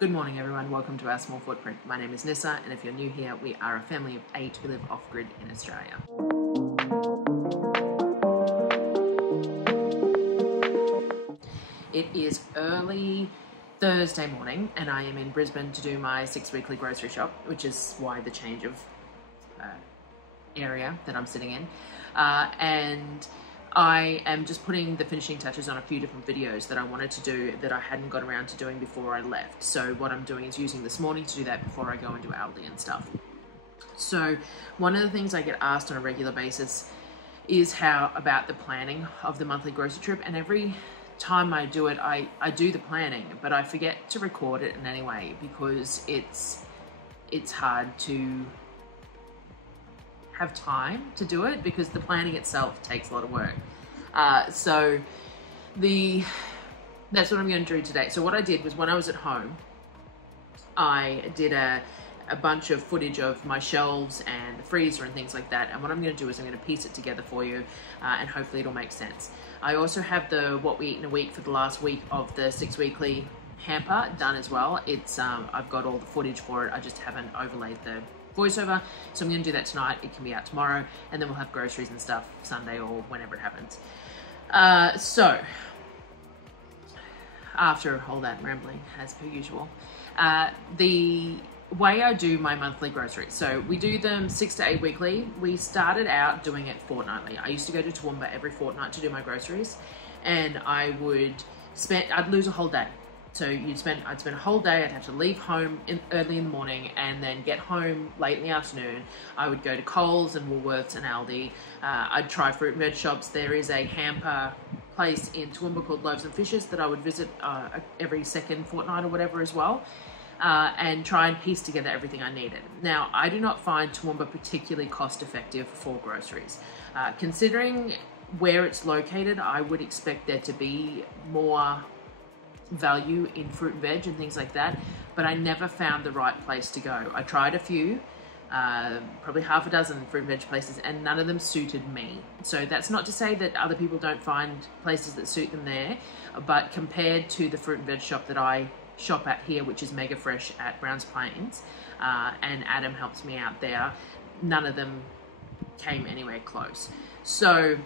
Good morning everyone, welcome to our small footprint. My name is Nyssa, and if you're new here, we are a family of 8 who live off-grid in Australia. It is early Thursday morning and I am in Brisbane to do my 6 weekly grocery shop, which is why the change of area that I'm sitting in. And I am just putting the finishing touches on a few different videos that I wanted to do that I hadn't got around to doing before I left. So what I'm doing is using this morning to do that before I go into Aldi and stuff. So one of the things I get asked on a regular basis is how about the planning of the monthly grocery trip, and every time I do it, I do the planning, but I forget to record it in any way because it's hard to have time to do it because the planning itself takes a lot of work. So that's what I'm going to do today. So what I did was, when I was at home, I did a bunch of footage of my shelves and the freezer and things like that. And what I'm going to do is I'm going to piece it together for you, and hopefully it'll make sense. I also have the what we eat in a week for the last week of the 6 weekly hamper done as well. It's I've got all the footage for it. I just haven't overlaid the voiceover, so I'm going to do that tonight. It can be out tomorrow, and then we'll have groceries and stuff Sunday or whenever it happens. So after all that rambling, as per usual, the way I do my monthly groceries, so we do them 6 to 8 weekly. We started out doing it fortnightly. I used to go to Toowoomba every fortnight to do my groceries, and I'd lose a whole day. So I'd spend a whole day. I'd have to leave home early in the morning and then get home late in the afternoon. I would go to Coles and Woolworths and Aldi. I'd try fruit and veg shops. There is a hamper place in Toowoomba called Loaves and Fishes that I would visit every second fortnight or whatever as well, and try and piece together everything I needed. Now, I do not find Toowoomba particularly cost effective for groceries. Considering where it's located, I would expect there to be more value in fruit and veg and things like that, but I never found the right place to go. I tried a few, probably half a dozen fruit and veg places, and none of them suited me. So that's not to say that other people don't find places that suit them there, but compared to the fruit and veg shop that I shop at here, which is Mega Fresh at Browns Plains, and Adam helps me out there, none of them came anywhere close. So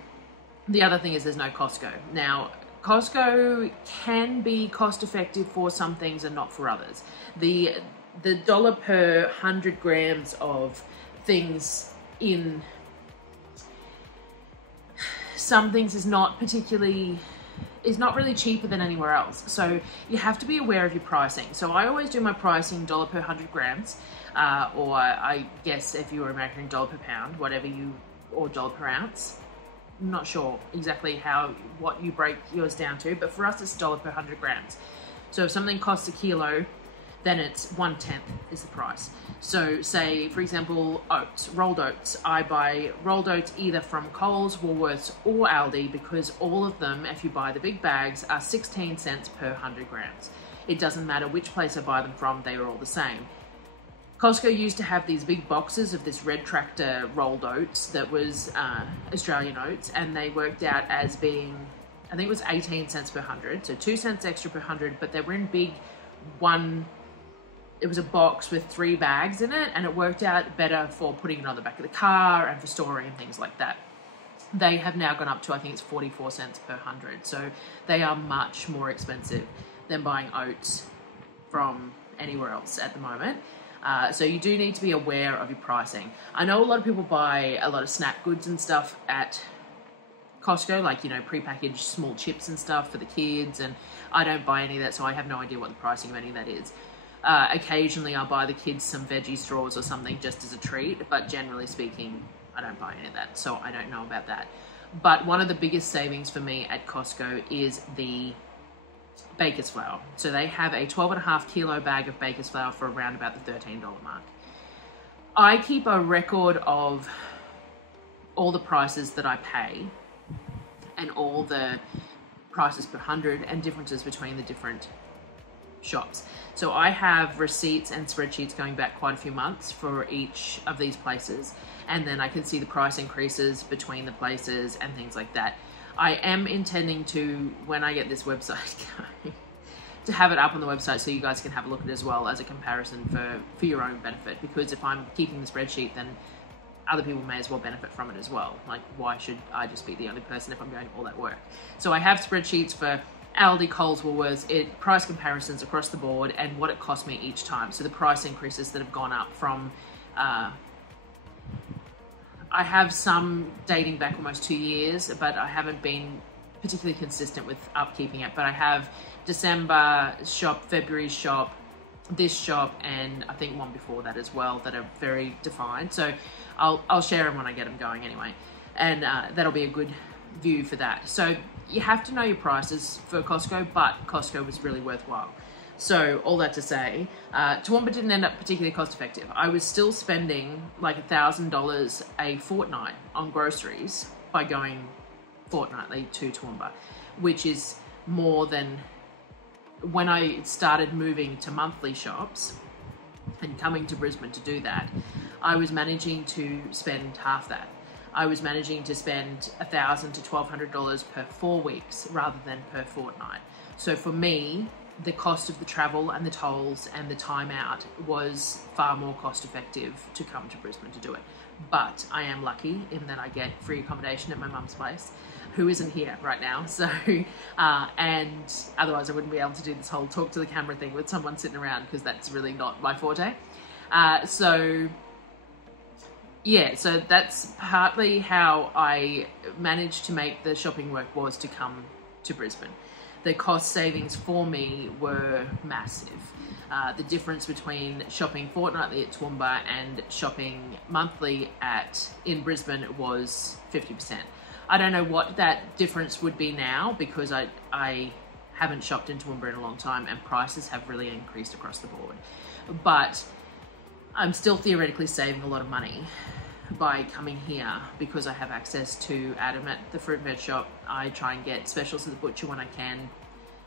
the other thing is there's no Costco. Now, Costco can be cost effective for some things and not for others. The dollar per 100 grams of things in some things is not really cheaper than anywhere else. So you have to be aware of your pricing. So I always do my pricing dollar per 100 grams, or I guess if you were American, dollar per pound, or dollar per ounce. I'm not sure exactly what you break yours down to, but for us it's $1 per 100 grams. So if something costs a kilo, then it's 1/10 is the price. So say, for example, oats, rolled oats. I buy rolled oats either from Coles, Woolworths or Aldi, because all of them, if you buy the big bags, are 16 cents per 100 grams. It doesn't matter which place I buy them from, they are all the same. Costco used to have these big boxes of this red tractor rolled oats that was Australian oats, and they worked out as being, I think it was 18 cents per 100, so 2 cents extra per 100, but they were in big it was a box with 3 bags in it, and it worked out better for putting it on the back of the car and for storing and things like that. They have now gone up to, I think it's 44 cents per 100, so they are much more expensive than buying oats from anywhere else at the moment. So you do need to be aware of your pricing. I know a lot of people buy a lot of snack goods and stuff at Costco, like, prepackaged small chips and stuff for the kids, and I don't buy any of that, so I have no idea what the pricing of any of that is. Occasionally I'll buy the kids some veggie straws or something just as a treat, but generally speaking, I don't buy any of that, so I don't know about that. But one of the biggest savings for me at Costco is the baker's flour. So they have a 12.5 kilo bag of baker's flour for around about the $13 mark. I keep a record of all the prices that I pay and all the prices per 100 and differences between the different shops. So I have receipts and spreadsheets going back quite a few months for each of these places, and then I can see the price increases between the places and things like that. I am intending to, when I get this website going, to have it up on the website so you guys can have a look at it as well as a comparison for your own benefit, because if I'm keeping the spreadsheet, then other people may as well benefit from it as well. Like, why should I just be the only person if I'm doing all that work? So I have spreadsheets for Aldi, Coles, Woolworths, price comparisons across the board and what it cost me each time. So the price increases that have gone up from, I have some dating back almost 2 years, but I haven't been particularly consistent with upkeeping it. But I have December shop, February shop, this shop, and I think one before that as well that are very defined. So I'll share them when I get them going anyway, and that'll be a good view for that. So you have to know your prices for Costco, but Costco was really worthwhile. So all that to say, Toowoomba didn't end up particularly cost effective. I was still spending like $1,000 a fortnight on groceries by going fortnightly to Toowoomba, which is more than when I started moving to monthly shops and coming to Brisbane to do that. I was managing to spend half that. I was managing to spend $1,000 to $1,200 per 4 weeks rather than per fortnight. So for me, the cost of the travel and the tolls and the time out was far more cost effective to come to Brisbane to do it. But I am lucky in that I get free accommodation at my mum's place, who isn't here right now. So, and otherwise I wouldn't be able to do this whole talk to the camera thing with someone sitting around, because that's really not my forte. So yeah, so that's partly how I managed to make the shopping work, was to come to Brisbane. The cost savings for me were massive. The difference between shopping fortnightly at Toowoomba and shopping monthly in Brisbane was 50%. I don't know what that difference would be now, because I haven't shopped in Toowoomba in a long time and prices have really increased across the board. But I'm still theoretically saving a lot of money by coming here, because I have access to Adam at the fruit and veg shop. I try and get specials at the butcher when I can,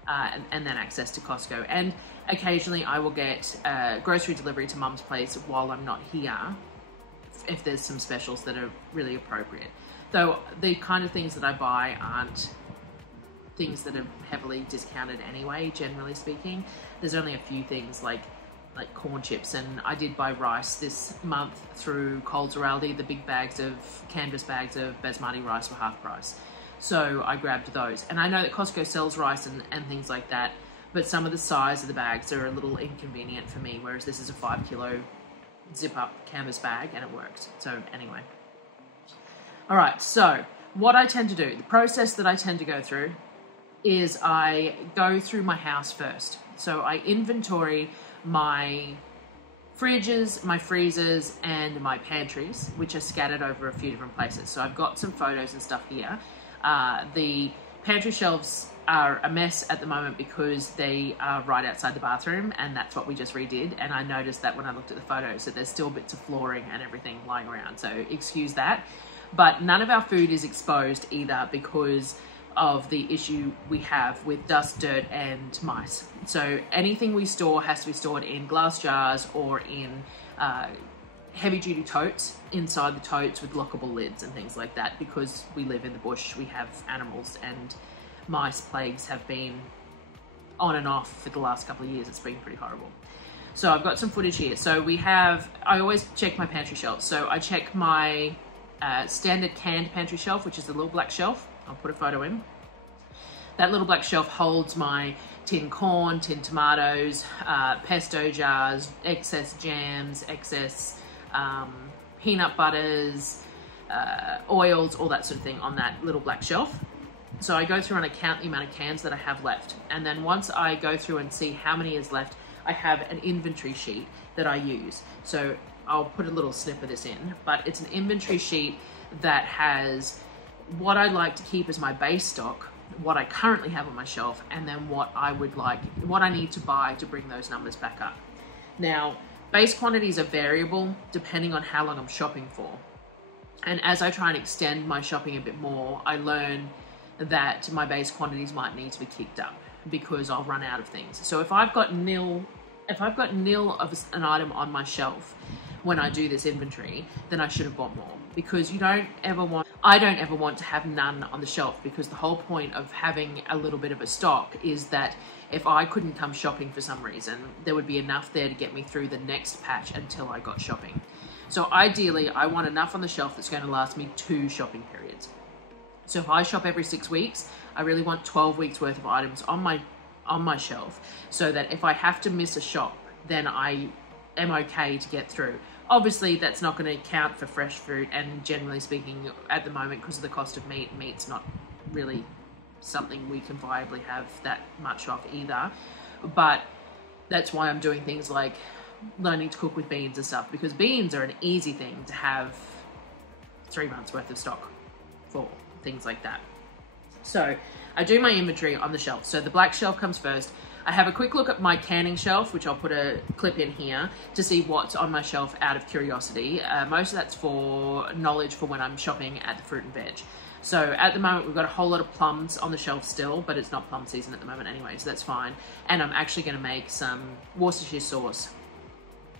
and then access to Costco. And occasionally I will get grocery delivery to mum's place while I'm not here, if there's some specials that are really appropriate. Though the kind of things that I buy aren't things that are heavily discounted anyway, generally speaking. There's only a few things like corn chips, and I did buy rice this month through Coles or Aldi. The big canvas bags of basmati rice were half price. So I grabbed those. And I know that Costco sells rice and things like that, but some of the size of the bags are a little inconvenient for me, whereas this is a 5 kilo zip up canvas bag and it worked. So anyway. All right, so what I tend to do, the process that I tend to go through is I go through my house first. So I inventory my fridges, my freezers, and my pantries, which are scattered over a few different places. So I've got some photos and stuff here. The pantry shelves are a mess at the moment because they are right outside the bathroom, and that's what we just redid. And I noticed that when I looked at the photos, that there's still bits of flooring and everything lying around. So excuse that. But none of our food is exposed either, because of the issue we have with dust, dirt, and mice. So anything we store has to be stored in glass jars or in heavy-duty totes, inside the totes with lockable lids and things like that, because we live in the bush, we have animals, and mice plagues have been on and off for the last couple of years. It's been pretty horrible. So I've got some footage here. So I always check my pantry shelf. So I check my standard canned pantry shelf, which is the little black shelf. I'll put a photo in. That little black shelf holds my tin corn, tin tomatoes, pesto jars, excess jams, excess peanut butters, oils, all that sort of thing on that little black shelf. So I go through and I count the amount of cans that I have left. And then once I go through and see how many is left, I have an inventory sheet that I use. So I'll put a little snip of this in, but it's an inventory sheet that has what I'd like to keep as my base stock, what I currently have on my shelf, and then what I need to buy to bring those numbers back up. Now, base quantities are variable depending on how long I'm shopping for. And as I try and extend my shopping a bit more, I learn that my base quantities might need to be kicked up because I'll run out of things. So if I've got nil of an item on my shelf, when I do this inventory, then I should have bought more, because I don't ever want to have none on the shelf, because the whole point of having a little bit of a stock is that if I couldn't come shopping for some reason, there would be enough there to get me through the next patch until I got shopping. So ideally, I want enough on the shelf that's going to last me 2 shopping periods. So if I shop every 6 weeks, I really want 12 weeks worth of items on my shelf, so that if I have to miss a shop, then I am okay to get through. Obviously, that's not going to count for fresh fruit, and generally speaking, at the moment, because of the cost of meat's not really something we can viably have that much of either. But that's why I'm doing things like learning to cook with beans and stuff, because beans are an easy thing to have 3 months worth of stock for, things like that. So I do my inventory on the shelf. So the black shelf comes first. I have a quick look at my canning shelf, which I'll put a clip in here to see what's on my shelf out of curiosity. Most of that's for knowledge for when I'm shopping at the fruit and veg. So at the moment, we've got a whole lot of plums on the shelf still, but it's not plum season at the moment anyway, so that's fine. And I'm actually going to make some Worcestershire sauce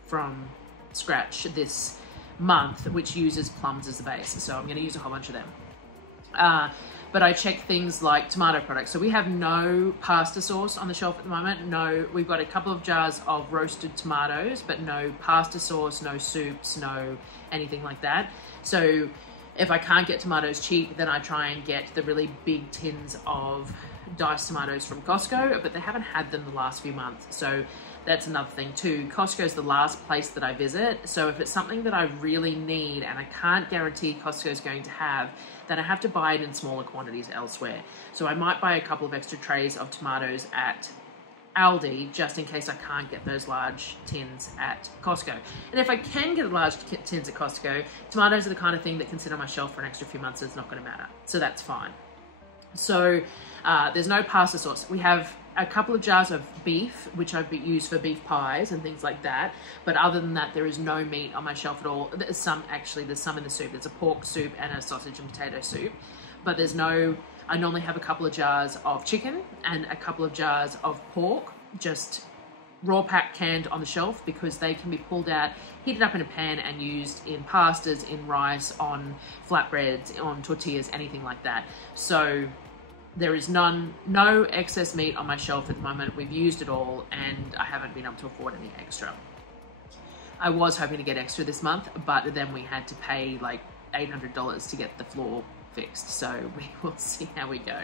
from scratch this month, which uses plums as the base. So I'm going to use a whole bunch of them. But I check things like tomato products. So we have no pasta sauce on the shelf at the moment. No, we've got a couple of jars of roasted tomatoes, but no pasta sauce, no soups, no anything like that. So if I can't get tomatoes cheap, then I try and get the really big tins of diced tomatoes from Costco, but they haven't had them the last few months. So that's another thing too. Costco's the last place that I visit. So if it's something that I really need and I can't guarantee Costco's going to have, then I have to buy it in smaller quantities elsewhere. So I might buy a couple of extra trays of tomatoes at Aldi, just in case I can't get those large tins at Costco. And if I can get large tins at Costco, tomatoes are the kind of thing that can sit on my shelf for an extra few months. It's not going to matter. So that's fine. So there's no pasta sauce. We have a couple of jars of beef, which I've used for beef pies and things like that. But other than that, there is no meat on my shelf at all. There's some in the soup. There's a pork soup and a sausage and potato soup. But there's no, I normally have a couple of jars of chicken and a couple of jars of pork, just raw pack canned on the shelf, because they can be pulled out, heated up in a pan and used in pastas, in rice, on flatbreads, on tortillas, anything like that. So there is no excess meat on my shelf at the moment. We've used it all and I haven't been able to afford any extra. I was hoping to get extra this month, but then we had to pay like $800 to get the floor fixed. So we will see how we go.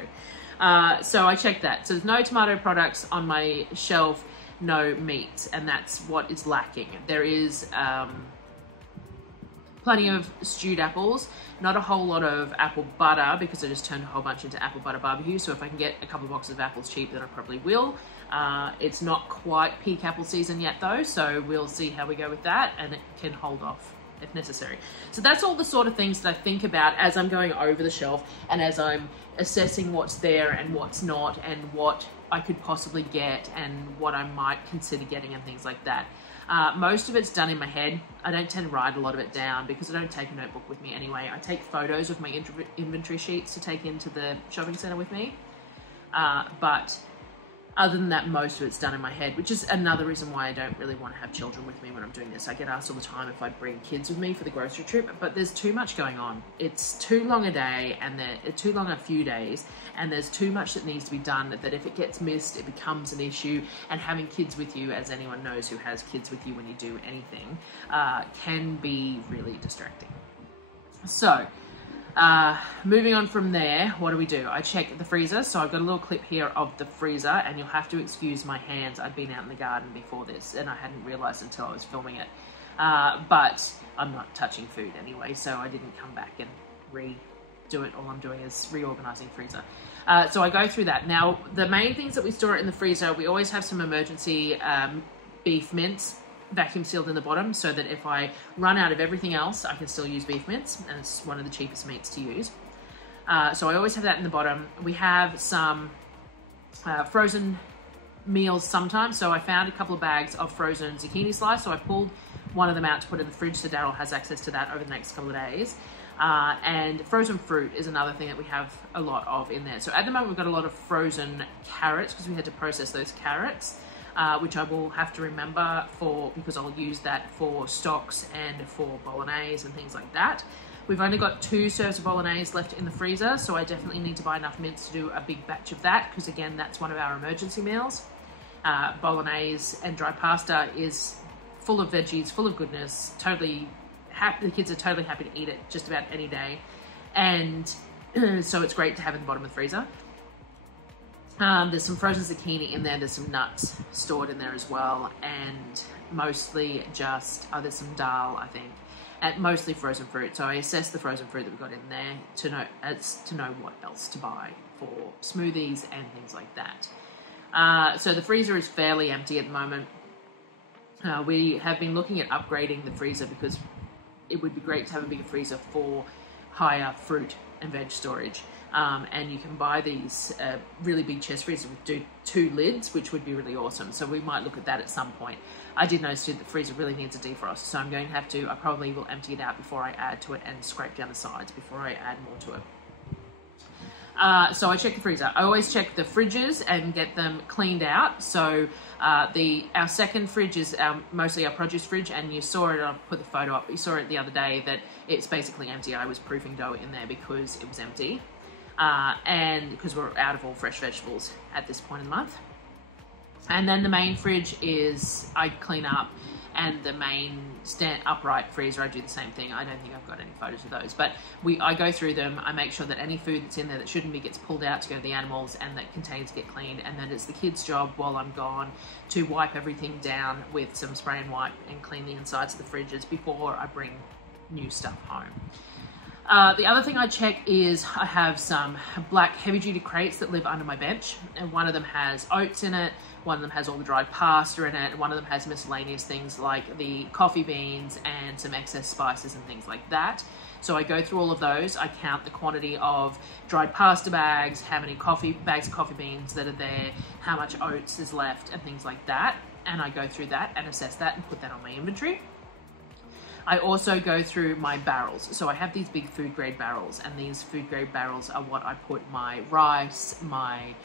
So I checked that. So there's no tomato products on my shelf, no meat, and that's what is lacking. There is plenty of stewed apples, not a whole lot of apple butter, because I just turned a whole bunch into apple butter barbecue. So if I can get a couple of boxes of apples cheap, then I probably will. It's not quite peak apple season yet though, so we'll see how we go with that, and it can hold off if necessary. So that's all the sort of things that I think about as I'm going over the shelf and as I'm assessing what's there and what's not, and what I could possibly get and what I might consider getting and things like that. Most of it's done in my head. I don't tend to write a lot of it down because I don't take a notebook with me anyway. I take photos of my inventory sheets to take into the shopping center with me. But other than that, most of it's done in my head, which is another reason why I don't really want to have children with me when I'm doing this. I get asked all the time if I bring kids with me for the grocery trip, but there's too much going on. It's too long a day, and too long a few days, and there's too much that needs to be done that if it gets missed, it becomes an issue. And having kids with you, as anyone knows who has kids with you when you do anything, can be really distracting. So moving on from there, what do? I check the freezer. So I've got a little clip here of the freezer, and you'll have to excuse my hands. I'd been out in the garden before this and I hadn't realized until I was filming it. But I'm not touching food anyway, so I didn't come back and redo it. All I'm doing is reorganizing freezer. So I go through that. Now, the main things that we store in the freezer, we always have some emergency beef mince, vacuum sealed in the bottom, so that if I run out of everything else, I can still use beef mince, and it's one of the cheapest meats to use. So I always have that in the bottom. We have some frozen meals sometimes. So I found a couple of bags of frozen zucchini slice, so I pulled one of them out to put in the fridge, so Darryl has access to that over the next couple of days. And frozen fruit is another thing that we have a lot of in there. So at the moment, we've got a lot of frozen carrots because we had to process those carrots. which I will have to remember because I'll use that for stocks and for bolognese and things like that. We've only got 2 serves of bolognese left in the freezer, so I definitely need to buy enough mince to do a big batch of that, because again, that's one of our emergency meals. Bolognese and dry pasta is full of veggies, full of goodness, totally happy. The kids are totally happy to eat it just about any day. And so it's great to have in the bottom of the freezer. There's some frozen zucchini in there. There's some nuts stored in there as well. And mostly just, there's some dal, I think. And mostly frozen fruit. So I assessed the frozen fruit that we got in there to know what else to buy for smoothies and things like that. So the freezer is fairly empty at the moment. We have been looking at upgrading the freezer because it would be great to have a bigger freezer for higher fruit and veg storage. And you can buy these really big chest freezers with 2 lids, which would be really awesome. So we might look at that at some point. I did notice too that the freezer really needs a defrost, so I'm going to have to, I probably will empty it out before I add to it and scrape down the sides before I add more to it. So I check the freezer. I always check the fridges and get them cleaned out. So our second fridge is mostly our produce fridge, and you saw it, I'll put the photo up, you saw it the other day that it's basically empty. I was proofing dough in there because it was empty. And because we're out of all fresh vegetables at this point in the month. And then the main fridge is, I clean up, and the main upright freezer, I do the same thing. I don't think I've got any photos of those, but I go through them. I make sure that any food that's in there that shouldn't be gets pulled out to go to the animals, and that containers get cleaned. And then it's the kids' job while I'm gone to wipe everything down with some spray and wipe and clean the insides of the fridges before I bring new stuff home. The other thing I check is I have some black heavy-duty crates that live under my bench, and one of them has oats in it, one of them has all the dried pasta in it, and one of them has miscellaneous things like the coffee beans and some excess spices and things like that. So I go through all of those. I count the quantity of dried pasta bags, how many bags of coffee beans that are there, how much oats is left, and things like that. And I go through that and assess that and put that on my inventory. I also go through my barrels. So I have these big food grade barrels, and these food grade barrels are what I put my rice, my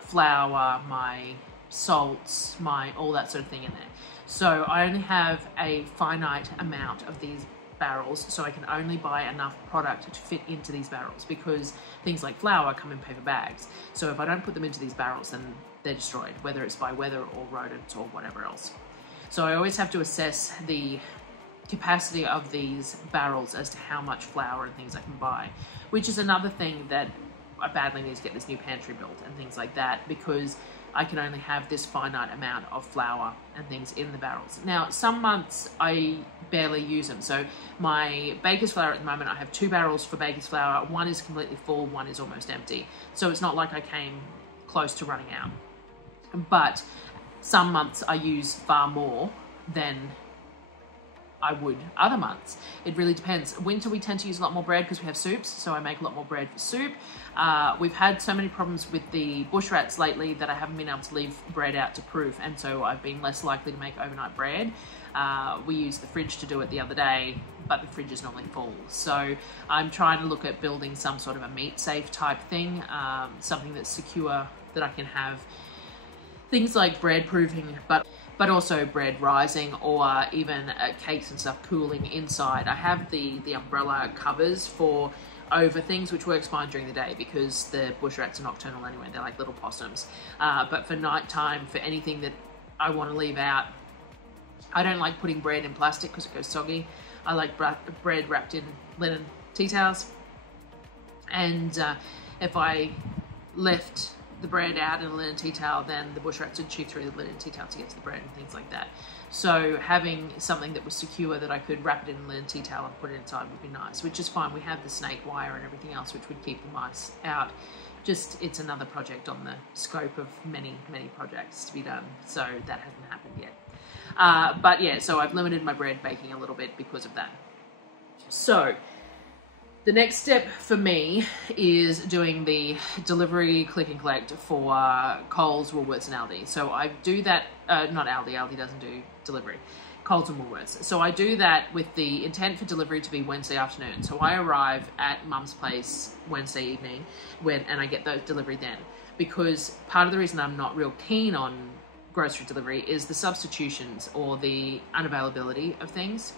flour, my salts, all that sort of thing in there. So I only have a finite amount of these barrels, so I can only buy enough product to fit into these barrels, because things like flour come in paper bags. So if I don't put them into these barrels, then they're destroyed, whether it's by weather or rodents or whatever else. So I always have to assess the capacity of these barrels as to how much flour and things I can buy, which is another thing that I badly need to get this new pantry built and things like that, because I can only have this finite amount of flour and things in the barrels. Now, some months I barely use them. So my baker's flour at the moment, I have 2 barrels for baker's flour. One is completely full, one is almost empty. So it's not like I came close to running out. But some months I use far more than I would other months. It really depends. Winter we tend to use a lot more bread because we have soups, so I make a lot more bread for soup. We've had so many problems with the bush rats lately that I haven't been able to leave bread out to proof, and so I've been less likely to make overnight bread. We used the fridge to do it the other day, but the fridge is normally full. So I'm trying to look at building some sort of a meat safe type thing, something that's secure, that I can have things like bread proofing, but also bread rising, or even cakes and stuff cooling inside. I have the umbrella covers for over things, which works fine during the day because the bush rats are nocturnal anyway. They're like little possums. But for nighttime, for anything that I want to leave out, I don't like putting bread in plastic because it goes soggy. I like bread wrapped in linen tea towels. And if I left the bread out in a linen tea towel, then the bush rats would chew through the linen tea towel to get to the bread and things like that. So having something that was secure that I could wrap it in a linen tea towel and put it inside would be nice, which is fine. We have the snake wire and everything else, which would keep the mice out. Just, it's another project on the scope of many, many projects to be done. So that hasn't happened yet. But yeah, so I've limited my bread baking a little bit because of that. So the next step for me is doing the delivery click and collect for Coles, Woolworths and Aldi. So I do that, not Aldi, Aldi doesn't do delivery, Coles and Woolworths. So I do that with the intent for delivery to be Wednesday afternoon. So I arrive at Mum's place Wednesday evening and I get the delivery then. Because part of the reason I'm not real keen on grocery delivery is the substitutions or the unavailability of things.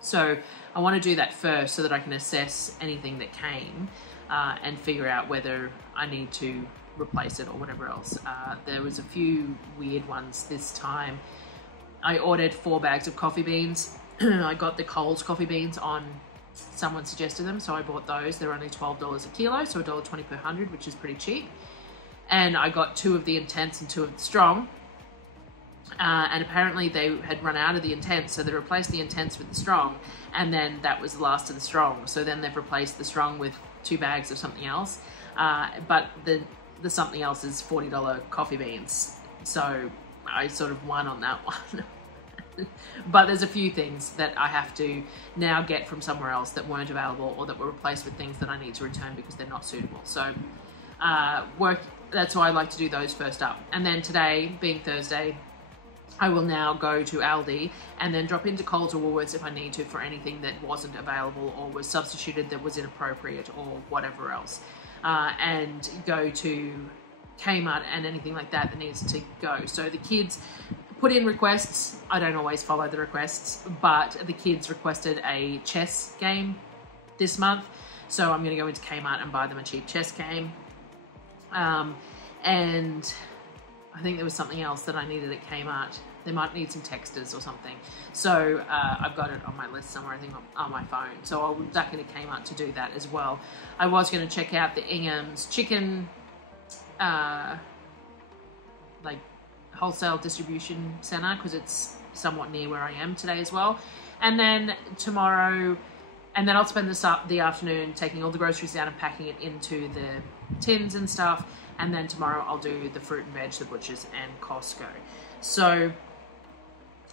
So I want to do that first so that I can assess anything that came and figure out whether I need to replace it or whatever else. There was a few weird ones this time. I ordered 4 bags of coffee beans. I got the Coles coffee beans on, someone suggested them, so I bought those. They're only $12 a kilo, so $1.20 per 100, which is pretty cheap. And I got 2 of the intense and 2 of the strong. And apparently they had run out of the intense, so they replaced the intense with the strong, and then that was the last of the strong. So then they've replaced the strong with 2 bags of something else. But the something else is $40 coffee beans. So I sort of won on that one. But there's a few things that I have to now get from somewhere else that weren't available or that were replaced with things that I need to return because they're not suitable. So that's why I like to do those first up. And then today, being Thursday, I will now go to Aldi and then drop into Coles or Woolworths if I need to for anything that wasn't available or was substituted that was inappropriate or whatever else. And go to Kmart and anything like that that needs to go. So the kids put in requests. I don't always follow the requests, but the kids requested a chess game this month. So I'm going to go into Kmart and buy them a cheap chess game. And I think there was something else that I needed at Kmart. They might need some texters or something. So I've got it on my list somewhere, I think on my phone. So I'll duck into Kmart to do that as well. I was going to check out the Ingham's chicken, like wholesale distribution center, because it's somewhat near where I am today as well. And then tomorrow, and then I'll spend the afternoon taking all the groceries down and packing it into the tins and stuff. And then tomorrow I'll do the fruit and veg, the butchers and Costco. So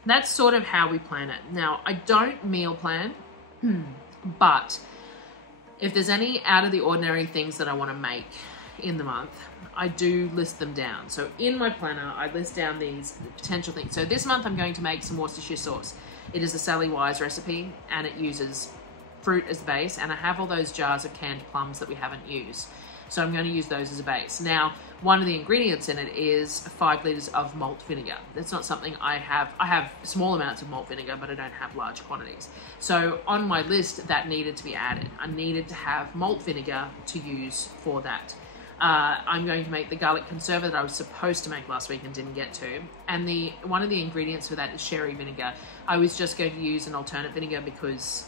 that's sort of how we plan it. Now, I don't meal plan, but if there's any out of the ordinary things that I want to make in the month, I do list them down. So in my planner, I list down these potential things. So this month I'm going to make some Worcestershire sauce. It is a Sally Wise recipe and it uses fruit as the base, and I have all those jars of canned plums that we haven't used. So I'm going to use those as a base. Now, one of the ingredients in it is 5 litres of malt vinegar. That's not something I have. I have small amounts of malt vinegar, but I don't have large quantities. So on my list, that needed to be added. I needed to have malt vinegar to use for that. I'm going to make the garlic conserva that I was supposed to make last week and didn't get to. And one of the ingredients for that is sherry vinegar. I was just going to use an alternate vinegar because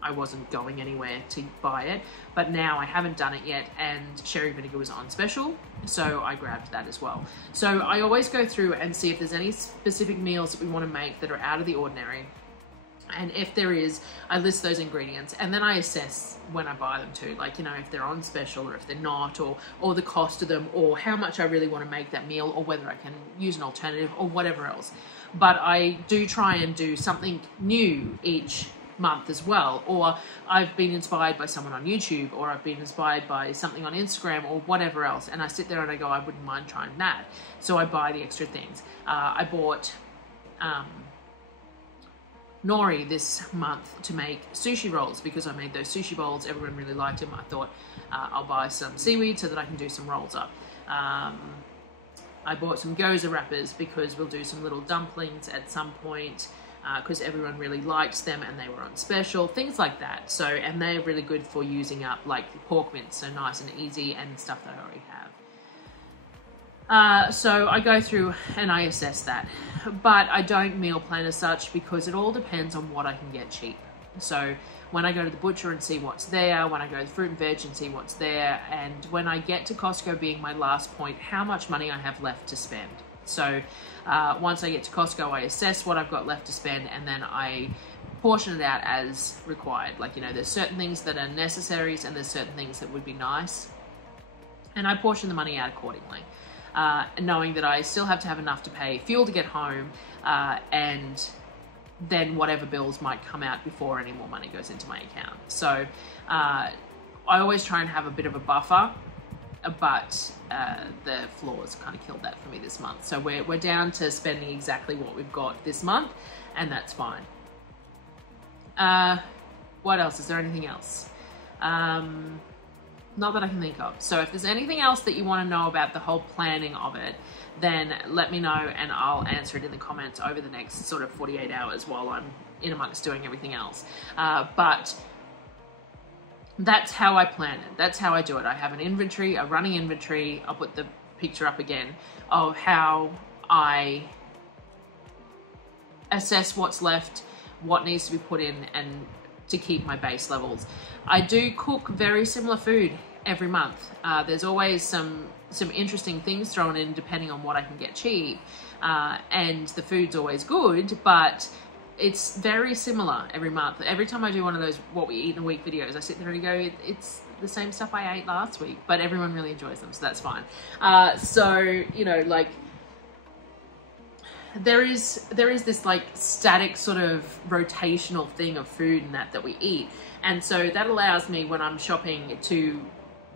I wasn't going anywhere to buy it, but now I haven't done it yet, and sherry vinegar was on special, so I grabbed that as well. So I always go through and see if there's any specific meals that we want to make that are out of the ordinary, and if there is, I list those ingredients, and then I assess when I buy them too, like, you know, if they're on special or if they're not, or the cost of them, or how much I really want to make that meal, or whether I can use an alternative or whatever else. But I do try and do something new each month as well, or I've been inspired by someone on YouTube, or I've been inspired by something on Instagram or whatever else, and I sit there and I go, I wouldn't mind trying that, so I buy the extra things. I bought nori this month to make sushi rolls because I made those sushi bowls. Everyone really liked them. I thought I'll buy some seaweed so that I can do some rolls up. I bought some gyoza wrappers because we'll do some little dumplings at some point, because everyone really likes them and they were on special, things like that. So, and they're really good for using up like pork mince, so nice and easy, and stuff that I already have. So I go through and I assess that, but I don't meal plan as such because it all depends on what I can get cheap. So when I go to the butcher and see what's there, when I go to the fruit and veg and see what's there, and when I get to Costco being my last point, how much money I have left to spend. So once I get to Costco, I assess what I've got left to spend, and then I portion it out as required. Like, you know, there's certain things that are necessaries and there's certain things that would be nice, and I portion the money out accordingly, knowing that I still have to have enough to pay fuel to get home, and then whatever bills might come out before any more money goes into my account. So I always try and have a bit of a buffer, but the floors kind of killed that for me this month. So we're down to spending exactly what we've got this month, and that's fine. What else? Is there anything else? Not that I can think of. So if there's anything else that you want to know about the whole planning of it, then let me know and I'll answer it in the comments over the next sort of 48 hours while I'm in amongst doing everything else. But that's how I plan it. That's how I do it. I have an inventory, a running inventory. I'll put the picture up again of how I assess what's left, what needs to be put in, and to keep my base levels. I do cook very similar food every month. There's always some interesting things thrown in depending on what I can get cheap, and the food's always good, but it's very similar every month. Every time I do one of those what we eat in a week videos, I sit there and go, it's the same stuff I ate last week, but everyone really enjoys them, so that's fine. So, you know, like, there is this like static sort of rotational thing of food and that we eat, and so that allows me when I'm shopping to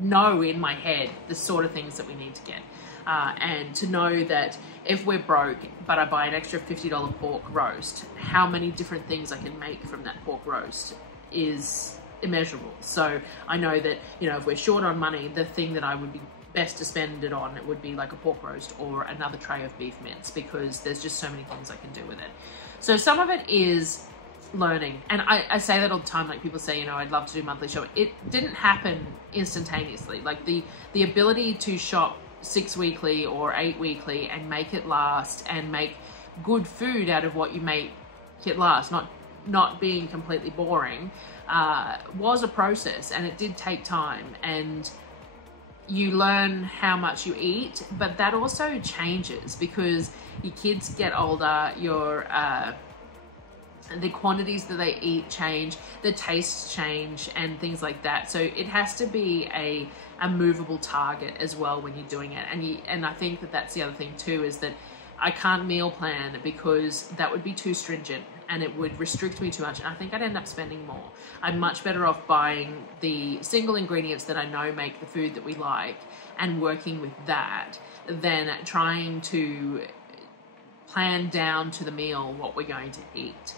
know in my head the sort of things that we need to get, and to know that if we're broke but I buy an extra $50 pork roast, how many different things I can make from that pork roast is immeasurable. So I know that, you know, if we're short on money, the thing that I would be best to spend it on, it would be like a pork roast or another tray of beef mince, because there's just so many things I can do with it. So some of it is learning, and I say that all the time. Like, people say, you know, I'd love to do monthly shopping. It didn't happen instantaneously. Like the ability to shop 6 weekly or 8 weekly and make it last and make good food out of what you make it last, not being completely boring, was a process, and it did take time, and you learn how much you eat, but that also changes because your kids get older, the quantities that they eat change, the tastes change, and things like that. So it has to be a movable target as well when you're doing it. And I think that that's the other thing too, is that I can't meal plan because that would be too stringent and it would restrict me too much, and I think I'd end up spending more. I'm much better off buying the single ingredients that I know make the food that we like and working with that than trying to plan down to the meal what we're going to eat,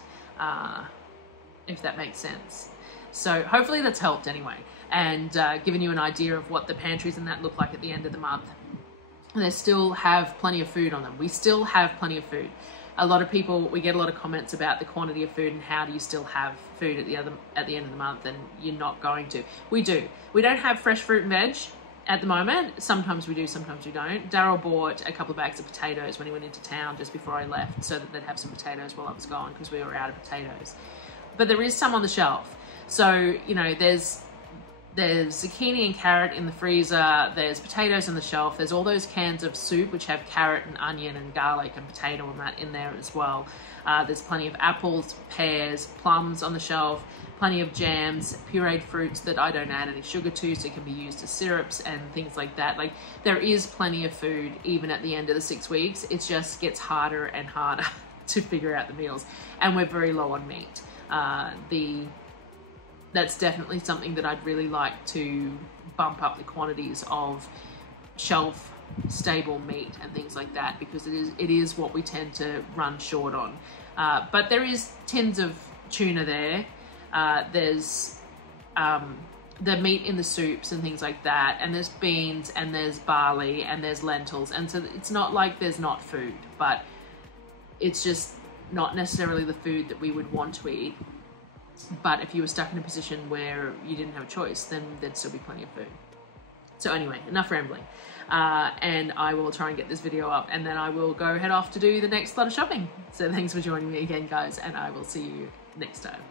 if that makes sense. So hopefully that's helped anyway, and given you an idea of what the pantries and that look like at the end of the month. They still have plenty of food on them. We still have plenty of food. A lot of people, we get a lot of comments about the quantity of food and how do you still have food at the end of the month, and you're not going to. We do. We don't have fresh fruit and veg at the moment. Sometimes we do, sometimes we don't. Darryl bought a couple of bags of potatoes when he went into town just before I left, so that they'd have some potatoes while I was gone, because we were out of potatoes. But there is some on the shelf. So, you know, there's zucchini and carrot in the freezer, there's potatoes on the shelf, there's all those cans of soup which have carrot and onion and garlic and potato and that in there as well. There's plenty of apples, pears, plums on the shelf, plenty of jams, pureed fruits that I don't add any sugar to, so it can be used as syrups and things like that. Like, there is plenty of food even at the end of the 6 weeks. It just gets harder and harder to figure out the meals, and we're very low on meat. That's definitely something that I'd really like to bump up the quantities of shelf stable meat and things like that, because it is what we tend to run short on. But there is tins of tuna there. There's the meat in the soups and things like that, and there's beans and there's barley and there's lentils, and so it's not like there's not food, but it's just not necessarily the food that we would want to eat. But if you were stuck in a position where you didn't have a choice, then there'd still be plenty of food. So anyway, enough rambling. And I will try and get this video up, and then I will go head off to do the next lot of shopping. So thanks for joining me again, guys, and I will see you next time.